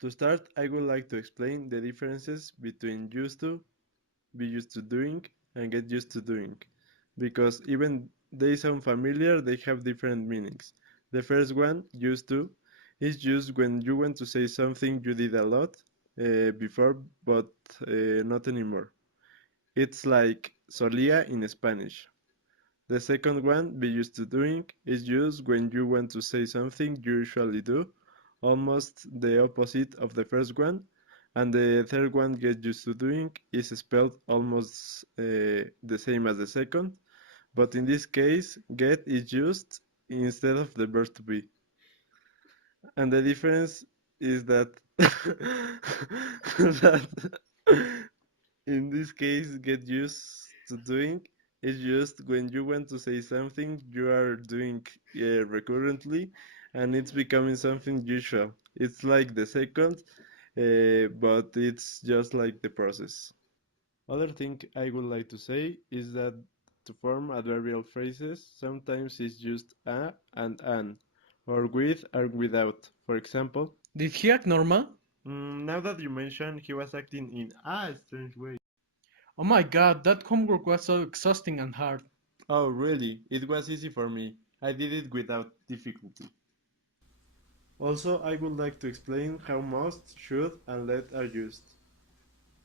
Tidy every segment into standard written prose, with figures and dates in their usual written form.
To start, I would like to explain the differences between used to, be used to doing, and get used to doing, because even they sound familiar, they have different meanings. The first one, used to, is used when you want to say something you did a lot before, but not anymore. It's like solía in Spanish. The second one, be used to doing, is used when you want to say something you usually do, almost the opposite of the first one. And the third one, get used to doing, is spelled almost the same as the second, but in this case, get is used instead of the verb to be. And the difference is that that in this case, get used to doing is used when you want to say something you are doing recurrently and it's becoming something usual. It's like the second, but it's just like the process. Other thing I would like to say is that to form adverbial phrases, sometimes it's used a and an, or with or without. For example, Did he act normal? now that you mention he was acting in a strange way. Oh my god, that homework was so exhausting and hard. Oh, really? It was easy for me. I did it without difficulty. Also, I would like to explain how must, should, and let are used.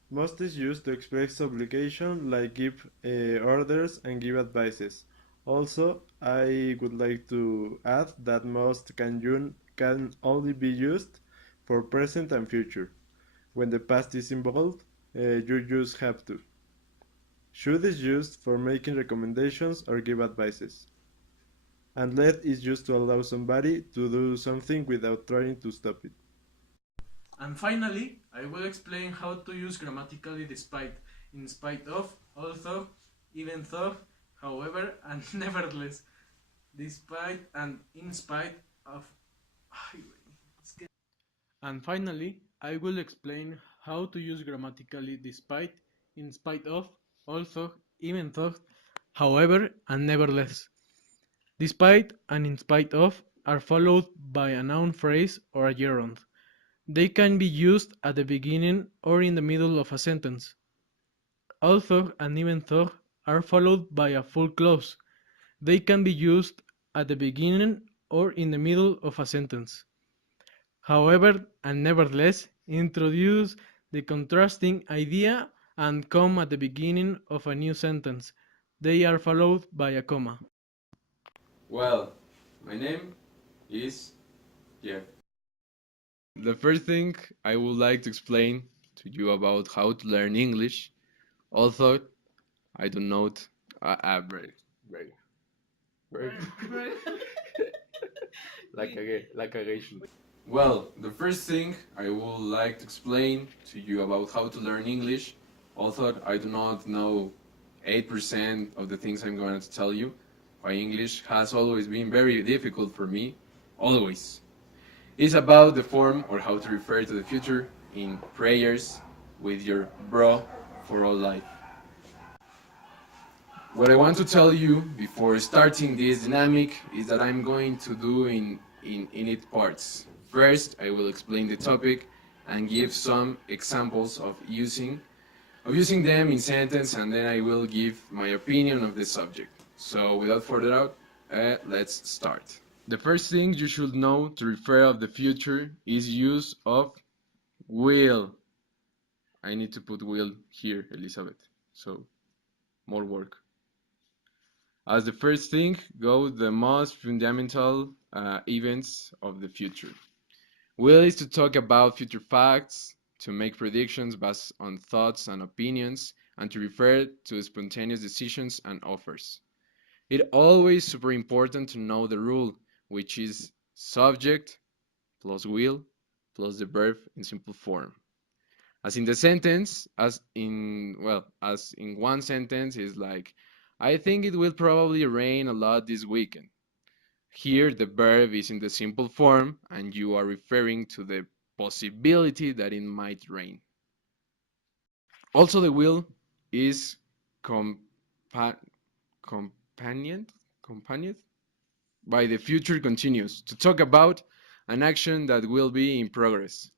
Must is used to express obligation, like give orders and give advices. Also, I would like to add that must can only be used for present and future. When the past is involved, you just have to. Should is used for making recommendations or give advices. And let is used to allow somebody to do something without trying to stop it. And finally, I will explain how to use grammatically despite, in spite of, although, even though, however, and nevertheless. Despite and in spite of. And finally, I will explain how to use grammatically despite, in spite of, also, even though, however, and nevertheless. Despite and in spite of are followed by a noun phrase or a gerund. They can be used at the beginning or in the middle of a sentence. Although and even though are followed by a full clause. They can be used at the beginning or in the middle of a sentence. However and nevertheless introduce the contrasting idea and come at the beginning of a new sentence. They are followed by a comma. Well, my name is Jeff. The first thing I would like to explain to you about how to learn English, although I do not. Break, break, break. Like a gay should. Well, the first thing I would like to explain to you about how to learn English, although I do not know 8% of the things I'm going to tell you, why English has always been very difficult for me, always. It's about the form or how to refer to the future in prayers with your bro for all life. What I want to tell you before starting this dynamic is that I'm going to do in it parts. First, I will explain the topic and give some examples of using them in sentence, and then I will give my opinion of the subject. So without further ado, let's start. The first thing you should know to refer of the future is use of will. I need to put will here, Elizabeth. So more work. As the first thing go the most fundamental events of the future. Will is to talk about future facts, to make predictions based on thoughts and opinions, and to refer to spontaneous decisions and offers. It always super important to know the rule, which is subject plus will plus the verb in simple form. As in the sentence, as in one sentence is like, I think it will probably rain a lot this weekend. Here the verb is in the simple form and you are referring to the possibility that it might rain. Also the will is compa- companioned by the future continuous to talk about an action that will be in progress.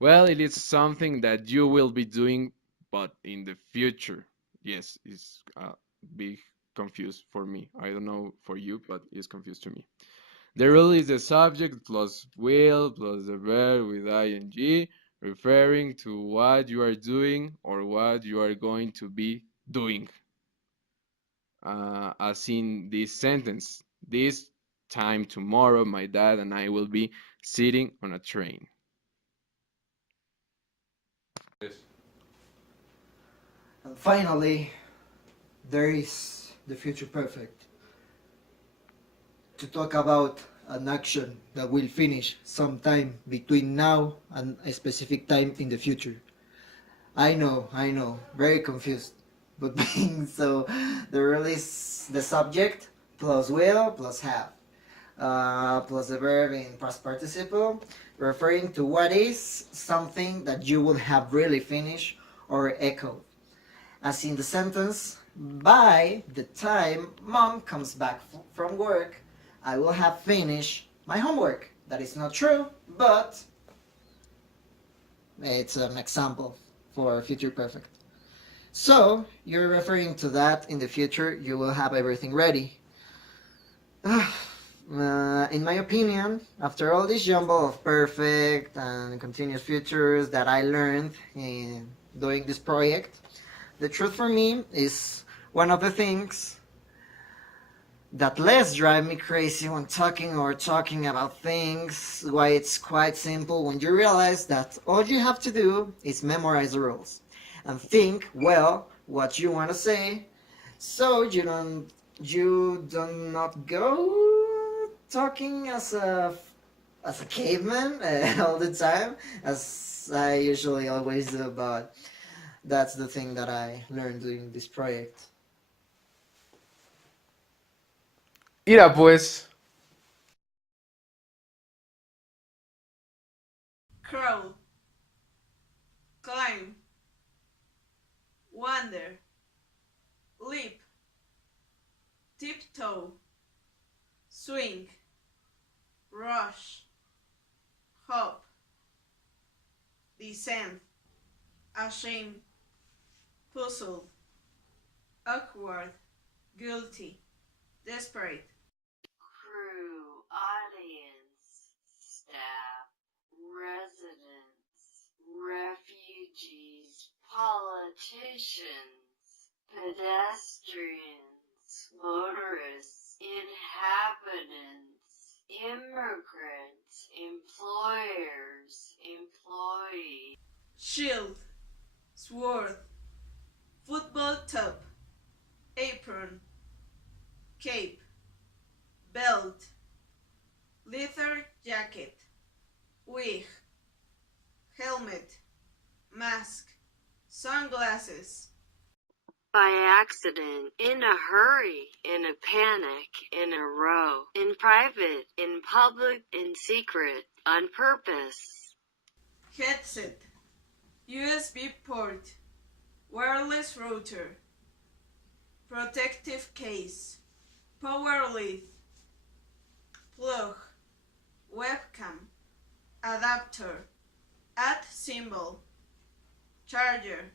Well, it is something that you will be doing, but in the future. Yes, it's a big confused for me. I don't know for you, but it's confused to me. The rule is the subject plus will plus the verb with ing, referring to what you are doing or what you are going to be doing. As in this sentence, this time tomorrow, my dad and I will be sitting on a train. And finally, there is the future perfect. To talk about an action that will finish sometime between now and a specific time in the future. I know, very confused. But being so, the rule is the subject plus will plus have. Plus the verb in past participle, referring to what is something that you will have really finished or echoed. As in the sentence, by the time mom comes back from work, I will have finished my homework. That is not true, but it's an example for future perfect. So, you're referring to that in the future, you will have everything ready. In my opinion, after all this jumble of perfect and continuous futures that I learned in doing this project, the truth for me is one of the things that less drive me crazy when talking about things, why it's quite simple when you realize that all you have to do is memorize the rules and think well what you want to say, so you do not go talking as a caveman all the time, as I usually always do. But that's the thing that I learned doing this project. Ira pues. Crawl, climb, wander, leap, tiptoe, swing, rush, hop, descend, ashamed, puzzled, awkward, guilty, desperate. Crew, audience, staff, residents, refugees, politicians, pedestrians, motorists, inhabitants, immigrants, employers, employees. Shield, sword, football top, apron, cape, belt, leather jacket, wig, helmet, mask, sunglasses. By accident, in a hurry, in a panic, in a row, in private, in public, in secret, on purpose. Headset, USB port, wireless router, protective case, power lead, plug, webcam, adapter, add symbol, charger.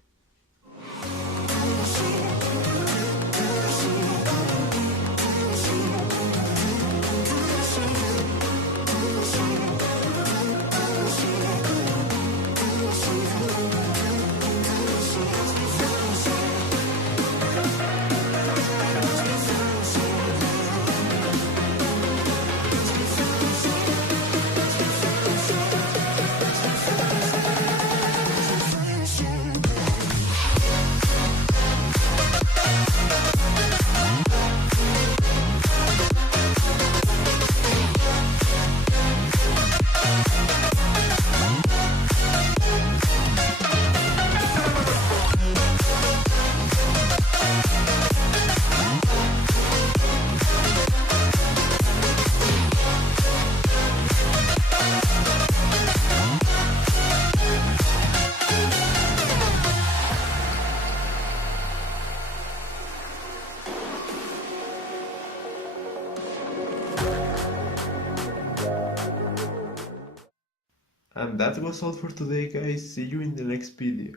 And that was all for today, guys. See you in the next video.